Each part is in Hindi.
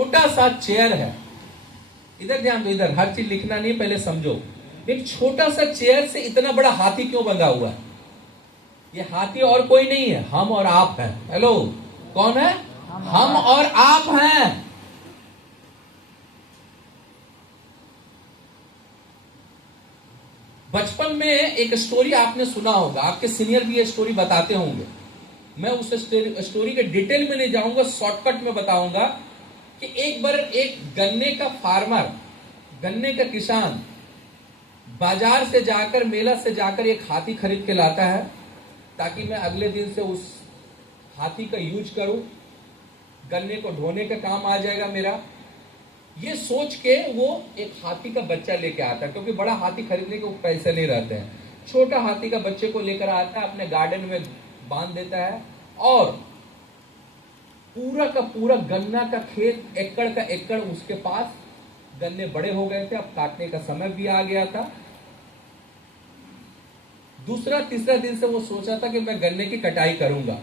छोटा सा चेयर है, इधर ध्यान दो, इधर हर चीज लिखना नहीं, पहले समझो। एक छोटा सा चेयर से इतना बड़ा हाथी क्यों बंधा हुआ है? ये हाथी और कोई नहीं है, हम और आप हैं। हेलो, कौन है? हम और आप हैं। बचपन में एक स्टोरी आपने सुना होगा, आपके सीनियर भी ये स्टोरी बताते होंगे। मैं उस स्टोरी के डिटेल में नहीं जाऊंगा, शॉर्टकट में बताऊंगा कि एक बार एक गन्ने का फार्मर, गन्ने का किसान बाजार से जाकर, मेला से जाकर एक हाथी खरीद के लाता है ताकि मैं अगले दिन से उस हाथी का यूज करूं, गन्ने को ढोने का काम आ जाएगा मेरा। ये सोच के वो एक हाथी का बच्चा लेके आता है, क्योंकि बड़ा हाथी खरीदने के वो पैसे नहीं रहते हैं। छोटा हाथी का बच्चे को लेकर आता है, अपने गार्डन में बांध देता है और पूरा का पूरा गन्ना का खेत, एकड़ का एकड़ उसके पास, गन्ने बड़े हो गए थे, अब काटने का समय भी आ गया था। दूसरा तीसरा दिन से वो सोचा था कि मैं गन्ने की कटाई करूंगा।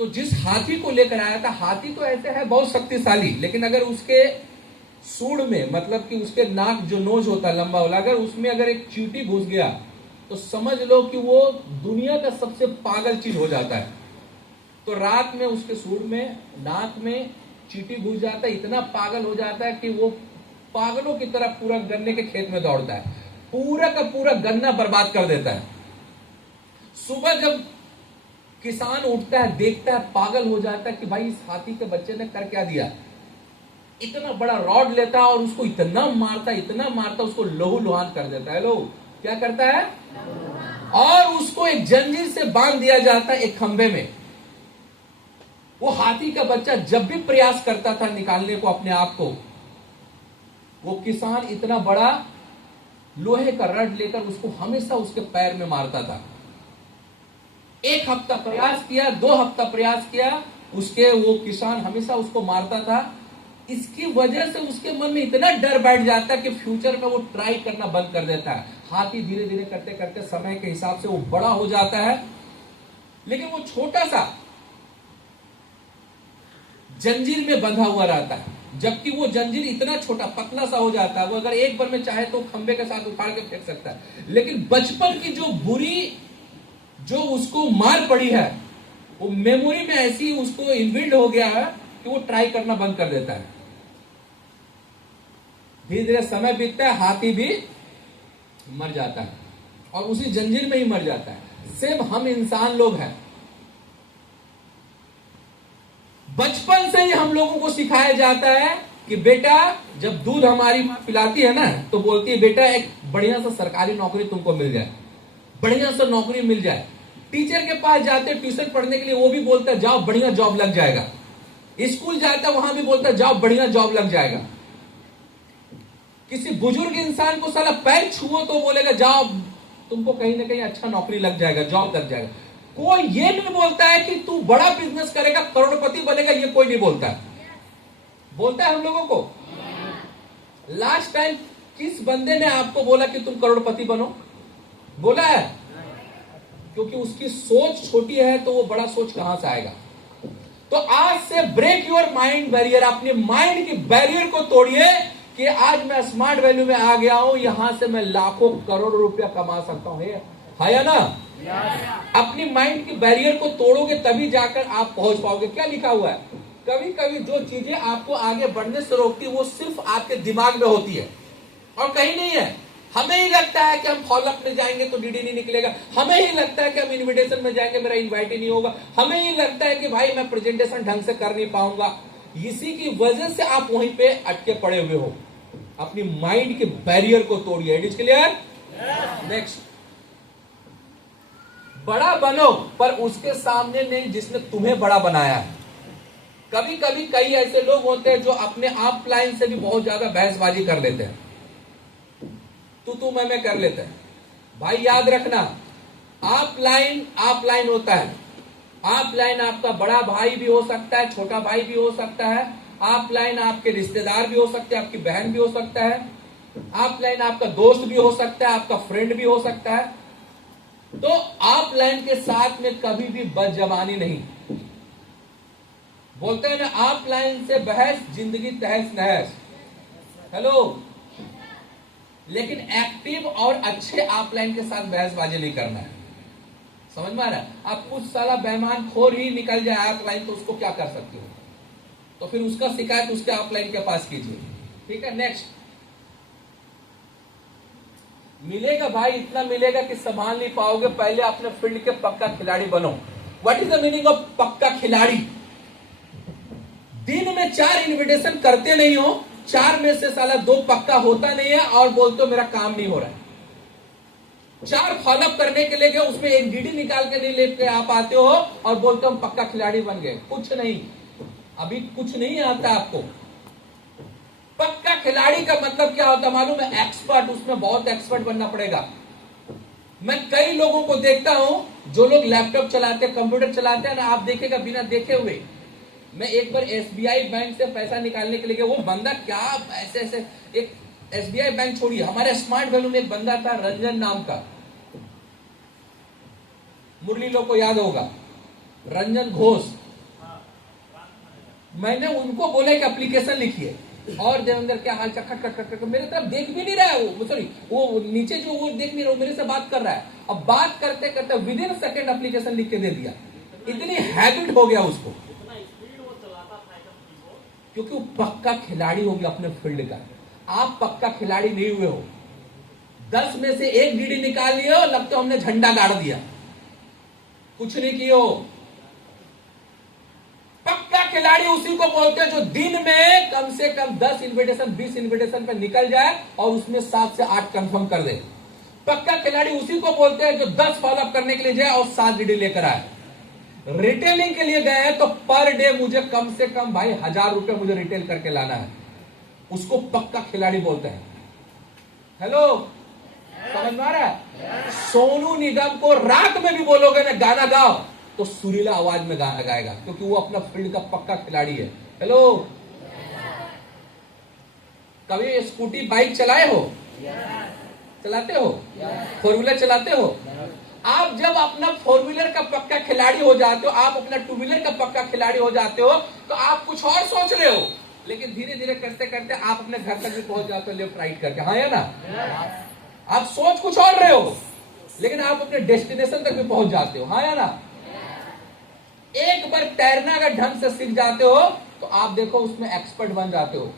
तो जिस हाथी को लेकर आया था, हाथी तो ऐसे है बहुत शक्तिशाली, लेकिन अगर उसके सूंड में, मतलब कि उसके नाक जो नोज होता है लंबा वाला, अगर उसमें अगर एक चींटी घुस गया तो समझ लो कि वो दुनिया का सबसे पागल चीज हो जाता है। तो रात में उसके सूंड में, नाक में चींटी घुस जाता है, इतना पागल हो जाता है कि वो पागलों की तरह पूरा गन्ने के खेत में दौड़ता है, पूरा का पूरा गन्ना बर्बाद कर देता है। सुबह जब किसान उठता है, देखता है, पागल हो जाता है कि भाई इस हाथी के बच्चे ने कर क्या दिया। इतना बड़ा रॉड लेता है और उसको इतना मारता, उसको लहू लुहान कर देता है। लोग क्या करता है? और उसको एक जंजीर से बांध दिया जाता है एक खंभे में। वो हाथी का बच्चा जब भी प्रयास करता था निकालने को अपने आप को, वो किसान इतना बड़ा लोहे का रड लेकर उसको हमेशा उसके पैर में मारता था। 1 हफ्ता प्रयास किया, 2 हफ्ता प्रयास किया, उसके वो किसान हमेशा उसको मारता था। इसकी वजह से उसके मन में इतना डर बैठ जाता है कि फ्यूचर में वो ट्राई करना बंद कर देता है। हाथी धीरे धीरे करते करते समय के हिसाब से वो बड़ा हो जाता है, लेकिन वो छोटा सा जंजीर में बंधा हुआ रहता है। जबकि वो जंजीर इतना छोटा पतला सा हो जाता है, वो अगर एक बार में चाहे तो खंबे के साथ उखाड़ के फेंक सकता है। लेकिन बचपन की जो बुरी, जो उसको मार पड़ी है, वो मेमोरी में ऐसी उसको इनबिल्ड हो गया है कि वो ट्राई करना बंद कर देता है। धीरे धीरे समय बीतता है, हाथी भी मर जाता है और उसी जंजीर में ही मर जाता है। सेम हम इंसान लोग हैं। बचपन से ही हम लोगों को सिखाया जाता है कि बेटा, जब दूध हमारी मां पिलाती है ना, तो बोलती है बेटा एक बढ़िया सा सरकारी नौकरी तुमको मिल जाए, बढ़िया सा नौकरी मिल जाए। टीचर के पास जाते ट्यूशन पढ़ने के लिए, वो भी बोलता है जाओ बढ़िया जॉब लग जाएगा। स्कूल जाता वहां भी बोलता है जाओ बढ़िया जॉब लग जाएगा। किसी बुजुर्ग इंसान को साला पैर छुओ तो बोलेगा जाओ तुमको कहीं ना कहीं अच्छा नौकरी लग जाएगा, जॉब लग जाएगा। कोई ये नहीं बोलता है कि तू बड़ा बिजनेस करेगा, करोड़पति बनेगा, ये कोई नहीं बोलता है। बोलता है हम लोगों को? लास्ट टाइम किस बंदे ने आपको बोला कि तुम करोड़पति बनो? बोला है? क्योंकि उसकी सोच छोटी है, तो वो बड़ा सोच कहां से आएगा। तो आज से ब्रेक योर माइंड बैरियर, अपने माइंड की बैरियर को तोड़िए कि आज मैं स्मार्ट वैल्यू में आ गया हूं, यहां से मैं लाखों करोड़ रुपया कमा सकता हूं। है या ना? अपनी माइंड की बैरियर को तोड़ोगे तभी जाकर आप पहुंच पाओगे। क्या लिखा हुआ है? कभी कभी जो चीजें आपको आगे बढ़ने से रोकती है, वो सिर्फ आपके दिमाग में होती है और कहीं नहीं है। हमें ही लगता है कि हम फॉलोअप में जाएंगे तो डीडी नहीं निकलेगा, हमें ही लगता है कि हम इनविटेशन में जाएंगे मेरा इनवाइट ही नहीं होगा, हमें ही लगता है कि भाई मैं प्रेजेंटेशन ढंग से कर नहीं पाऊंगा। इसी की वजह से आप वहीं पे अटके पड़े हुए हो। अपनी माइंड के बैरियर को तोड़िए। It is clear? नेक्स्ट, बड़ा बनो पर उसके सामने नहीं जिसने तुम्हें बड़ा बनाया है। कभी कभी कई ऐसे लोग होते हैं जो अपने आप लाइन से भी बहुत ज्यादा बहसबाजी कर लेते हैं, तू मैं कर लेते हैं। भाई याद रखना, आप लाइन होता है। आप लाइन आपका बड़ा भाई भी हो सकता है, छोटा भाई भी हो सकता है। आप लाइन आपके रिश्तेदार भी हो सकते हैं, आपकी बहन भी हो सकता है। आप लाइन आपका दोस्त भी हो सकता है, आपका फ्रेंड भी हो सकता है। तो आप लाइन के साथ में कभी भी बदजबानी नहीं बोलते हैं ना, आप लाइन से बहस, जिंदगी तहस नहस। हेलो, लेकिन एक्टिव और अच्छे ऑफलाइन के साथ बहसबाजी नहीं करना है। समझ में आ रहा है? आप कुछ साला बेईमान खोर ही निकल जाए ऑफलाइन, तो उसको क्या कर सकते हो? तो फिर उसका शिकायत उसके ऑफलाइन के पास कीजिए। ठीक है, नेक्स्ट। मिलेगा भाई, इतना मिलेगा कि संभाल नहीं पाओगे। पहले अपने फील्ड के पक्का खिलाड़ी बनो। What is the meaning of पक्का खिलाड़ी? दिन में 4 इन्विटेशन करते नहीं हो, 4 में से साला 2 पक्का होता नहीं है, और बोलते हो मेरा काम नहीं हो रहा है। 4 फॉलोअप करने के लिए गए, उसमें एक डीडी निकाल के नहीं लेके आप आते हो और बोलते हो हम पक्का खिलाड़ी बन गए। कुछ नहीं, अभी कुछ नहीं आता आपको। पक्का खिलाड़ी का मतलब क्या होता है मालूम है? एक्सपर्ट। उसमें बहुत एक्सपर्ट बनना पड़ेगा। मैं कई लोगों को देखता हूं, जो लोग लैपटॉप चलाते हैं, कंप्यूटर चलाते हैं ना, आप देखेगा बिना देखे हुए। मैं एक बार एसबीआई बैंक से पैसा निकालने के लिए गया, वो बंदा क्या ऐसे ऐसे, एक एसबीआई बैंक छोड़िए, हमारे स्मार्ट वैल्यू में एक बंदा था रंजन नाम का, मुरली लोग को याद होगा, रंजन घोष। मैंने उनको बोला कि एप्लीकेशन लिखिए, और देवेंद्र क्या हाल चाल, खट खट खट खट, मेरे तरफ देख भी नहीं रहा है वो, सॉरी वो नीचे जो वो देख नहीं रहा, मेरे से बात कर रहा है। अब बात करते करते विद इन सेकंड एप्लीकेशन लिख के दे दिया। इतनी हैबिट हो गया उसको, क्योंकि वो पक्का खिलाड़ी हो गया अपने फील्ड का। आप पक्का खिलाड़ी नहीं हुए हो। 10 में से 1 डीडी निकाल लिए हो, लगता हमने झंडा गाड़ दिया, कुछ नहीं किए हो। पक्का खिलाड़ी उसी को बोलते हैं जो दिन में कम से कम 10 इन्विटेशन 20 इन्विटेशन पे निकल जाए और उसमें 7 से 8 कंफर्म कर दे। पक्का खिलाड़ी उसी को बोलते हैं जो 10 फॉलोअप करने के लिए जाए और 7 डीडी लेकर आए। रिटेलिंग के लिए गए हैं तो पर डे मुझे कम से कम भाई 1000 रुपए मुझे रिटेल करके लाना है, उसको पक्का खिलाड़ी बोलते हैं। हेलो, समझ में आ रहा है? सोनू निगम को रात में भी बोलोगे ना गाना गाओ, तो सुरीला आवाज में गाना गाएगा, क्योंकि वो अपना फील्ड का पक्का खिलाड़ी है। हेलो, कभी स्कूटी बाइक चलाए हो? चलाते हो? 4 व्हीलर चलाते हो? आप जब अपना 4 व्हीलर का पक्का खिलाड़ी हो जाते हो, आप अपना 2 व्हीलर का पक्का खिलाड़ी हो जाते हो, तो आप कुछ और सोच रहे हो, लेकिन धीरे धीरे करते करते आप अपने घर तक भी पहुंच जाते हो, लेफ्ट राइट करके। हाँ या ना? आप सोच कुछ और रहे हो, लेकिन आप अपने डेस्टिनेशन तक भी पहुंच जाते हो। हाँ या ना? एक बार तैरना अगर ढंग से सीख जाते हो, तो आप देखो उसमें एक्सपर्ट बन जाते हो।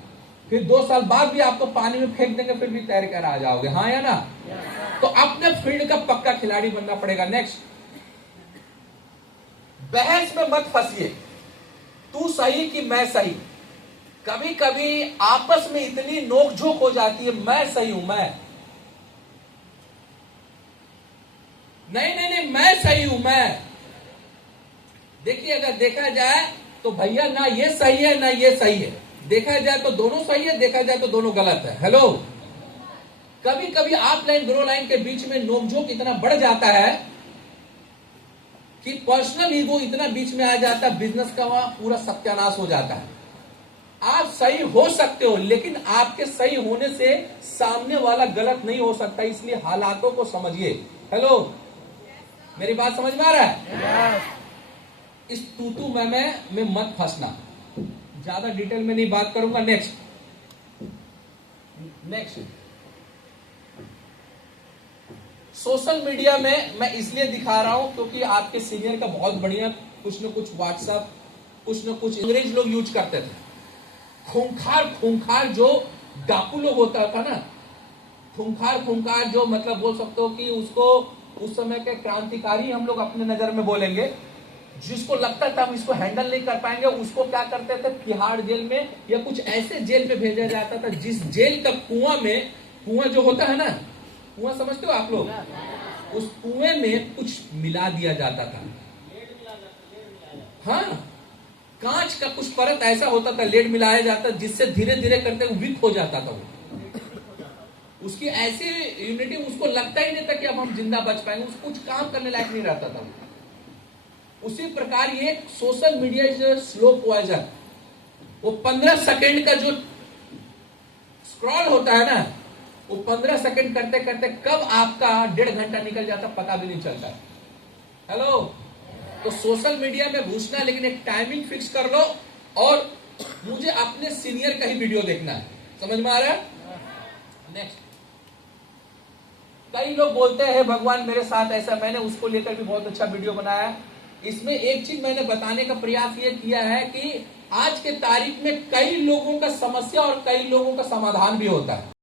फिर 2 साल बाद भी आपको पानी में फेंक देंगे, फिर भी तैर कर आ जाओगे। हाँ या ना? तो अपने फील्ड का पक्का खिलाड़ी बनना पड़ेगा। नेक्स्ट, बहस में मत फंसिए, तू सही कि मैं सही। कभी कभी आपस में इतनी नोकझोंक हो जाती है, मैं सही हूं, मैं नहीं, मैं सही हूं, मैं। देखिए, अगर देखा जाए तो भैया ना ये सही है ना ये सही है, देखा जाए तो दोनों सही है, देखा जाए तो दोनों गलत है। हेलो, कभी कभी ऑफलाइन ग्रो लाइन के बीच में नोकझोंक इतना बढ़ जाता है कि पर्सनल ईगो इतना बीच में आ जाता है, बिजनेस का वहां पूरा सत्यानाश हो जाता है। आप सही हो सकते हो, लेकिन आपके सही होने से सामने वाला गलत नहीं हो सकता, इसलिए हालातों को समझिए। हेलो, मेरी बात समझ में आ रहा है? इस तू मैं मत फंसना। ज्यादा डिटेल में नहीं बात करूंगा। नेक्स्ट, सोशल मीडिया में मैं इसलिए दिखा रहा हूं क्योंकि आपके सीनियर का बहुत बढ़िया कुछ न कुछ व्हाट्सएप, कुछ न कुछ अंग्रेज लोग यूज करते थे। खूंखार जो डाकू लोग होता था ना, खूंखार जो मतलब बोल सकते हो कि उसको उस समय के क्रांतिकारी हम लोग अपने नजर में बोलेंगे, जिसको लगता था हम इसको हैंडल नहीं कर पाएंगे, उसको क्या करते थे, तिहाड़ जेल में या कुछ ऐसे जेल में भेजा जाता था जिस जेल का कुआं जो होता है ना, कुआं समझते हो आप लोग, उस कुएं में कुछ मिला दिया जाता था। हाँ, कांच का कुछ परत ऐसा होता था, लेड मिलाया जाता, जिससे धीरे धीरे करते वीक हो जाता था वो। उसकी ऐसी यूनिटी, उसको लगता ही नहीं था कि अब हम जिंदा बच पाएंगे, उसको कुछ काम करने लायक नहीं रहता था। उसी प्रकार ये social media is slow poison. वो 15 सेकंड का जो स्क्रॉल होता है ना, वो 15 सेकंड करते करते कब आपका 1.5 घंटा निकल जाता पता भी नहीं चलता। हेलो, तो सोशल मीडिया में घुसना, लेकिन एक टाइमिंग फिक्स कर लो और मुझे अपने सीनियर का ही वीडियो देखना है। समझ में आ रहा है? नेक्स्ट, कई लोग बोलते हैं भगवान मेरे साथ ऐसा, मैंने उसको लेकर भी बहुत अच्छा वीडियो बनाया है। इसमें एक चीज मैंने बताने का प्रयास ये किया है कि आज के तारीख में कई लोगों का समस्या और कई लोगों का समाधान भी होता है।